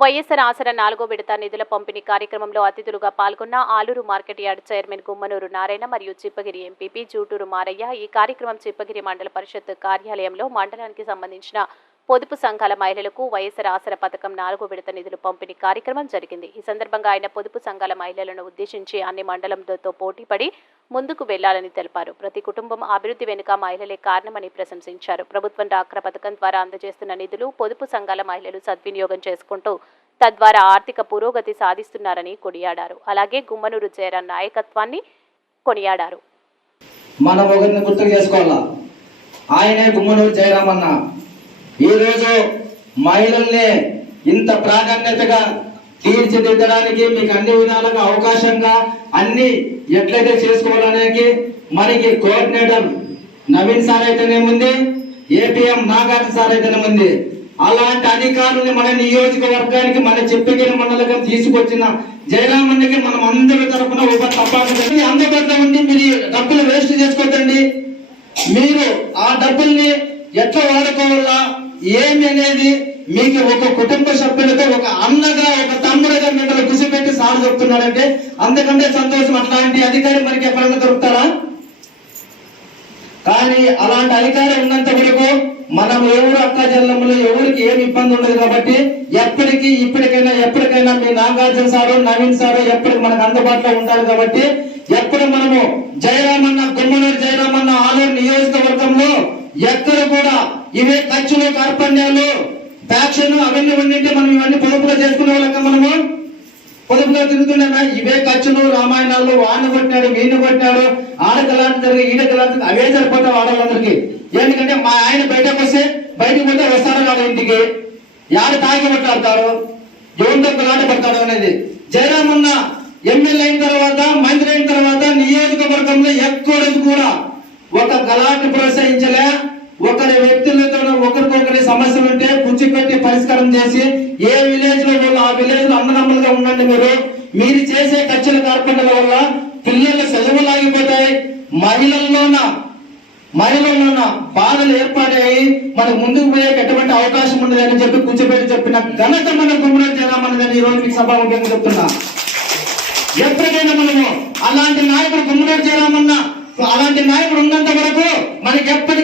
వైఎస్ఆర్ ఆసరా నాలుగో విడత నిధుల పంపిణీ కార్యక్రమంలో అతిథులుగా పాల్గొన్న Aluru market yard chairman Gummanuru Narayana మరియు చిప్పగిరి ఎంపీపీ జూటూరు మారయ్య ఈ కార్యక్రమం చిప్పగిరి మండల పరిషత్ కార్యాలయంలో మండలానికి సంబంధించిన పొదుపు సంఘాల మహిళలకు వైఎస్ఆర్ ఆసర పథకం నాలుగో విడత నిధులు పంపిణీ కార్యక్రమం జరిగింది. ఈ సందర్భంగా ఆయన పొదుపు సంఘాల మహిళలను ఉద్దేశించి అన్ని మండలంతో పోటీపడి ముందుకు వెళ్ళాలని తెలిపారు. ప్రతి కుటుంబం అభివృద్ధి వెనుక మహిళలే కారణమని ప్రశంసించారు. ప్రభుత్వం డాక్రా పథకం ద్వారా అందజేస్తున్న నిధులు పొదుపు సంఘాల మహిళలు సద్వినియోగం చేసుకుంటూ తద్వారా ఆర్థిక పురోగతి సాధిస్తున్నారని కొనియాడారు. అలాగే గుమ్మనూరు జయరాం నాయకత్వాన్ని కొనియాడారు. మనం ఒకరిని చేసుకోవాలా? ఆయనే గుమ్మనూరు జయరామన్న. ఈరోజు మహిళల్ని ఇంత ప్రాధాన్యతగా తీర్చిదిద్దడానికి మీకు అన్ని విధాలుగా అవకాశంగా అన్ని ఎట్లయితే చేసుకోవాలనేకి మనకి కోఆర్డినేటర్ నవీన్ సార్ అయితేనేముంది ఏపీఎం నాగార్జున సార్ అయితేనేముంది అలాంటి అధికారుల్ని మన నియోజకవర్గానికి మన చెప్పగిరి మండలిగా తీసుకొచ్చిన జయరామన్నకి మనం అందరి తరఫున ఒక తప్పకుండా అందుబాటులో ఉండి మీరు డబ్బులు వేస్ట్ చేసుకోవద్దండి మీరు ఆ డబ్బుల్ని ఎట్లా వాడుకోవాలా ఏమి అనేది మీకు ఒక కుటుంబ సభ్యులతో ఒక అన్నగా ఒక తమ్ముడుగా మిమ్మల్ని కుసిపెట్టి సార్ చెప్తున్నాడంటే అంతకంటే సంతోషం అట్లాంటి అధికారి మనకి ఎక్కడైనా దొరుకుతారా? కానీ అలాంటి అధికారం ఉన్నంత వరకు మనం ఎవరు అక్క జల్లంలో ఎవరికి ఏమి ఇబ్బంది ఉండదు కాబట్టి ఎప్పటికీ ఇప్పటికైనా ఎప్పటికైనా మీ నాగార్జున సారు నవీన్ సారు ఎప్పటికి మనకు అందుబాటులో ఉంటారు కాబట్టి ఎప్పుడు మనము జయరామన్న గుమ్మనూరు జయరామన్న ఆలూరు నియోజకవర్గంలో ఎక్కడ కూడా ఇవే ఖర్చులు కార్పణ్యాలు ఫ్యాక్షన్ అవన్నీ ఉండింటే మనం ఇవన్నీ పొదుపులో చేసుకునే వాళ్ళంగా మనము? పొదుపులో తిరుగుతున్నా ఇవే ఖర్చులు రామాయణాలు వాడిని కొట్టినాడు వీడిని కొట్టినాడు ఆడకలాంటి జరిగి ఈడకలాంటి అవే సరిపోతాం ఆడవాళ్ళందరికీ. ఎందుకంటే మా ఆయన బయటకు వస్తే బయటకు పోతే వస్తారు కాదు ఇంటికి. యాడ తాగి కొట్టాడతారు ఎవరితో పిలాట పడతాడు అనేది. జయరామన్న ఎమ్మెల్యే అయిన తర్వాత మంత్రి అయిన తర్వాత నియోజకవర్గంలో ఎక్కడ కూడా ఒక గలాట్ ప్రోత్సహించలే. సమస్యలు ఉంటే కూర్చోపెట్టి పరిష్కారం చేసి ఏ విలేజ్లో ఆ విలేజ్లో అన్నదమ్ములుగా ఉండండి మీరు. మీరు చేసే ఖర్చుల కార్పణల వల్ల పిల్లలు సెలవులు ఆగిపోతాయి మహిళల్లోన మహిళల్లోన బాధలు ఏర్పడాయి. మనకు ముందుకు పోయే ఎటువంటి అవకాశం ఉండదు అని చెప్పి కూర్చోబెట్టి చెప్పిన ఘనత మన గుమ్మడి జనామన్నదని ఈ రోజు మీకు సభాముఖ్యంగా చెప్తున్నా. ఎప్పటికైనా మనము అలాంటి నాయకుడు గుమ్మడి చేరామన్న అలాంటి నాయకుడు ఉన్నంత వరకు మనకి ఎప్పటికీ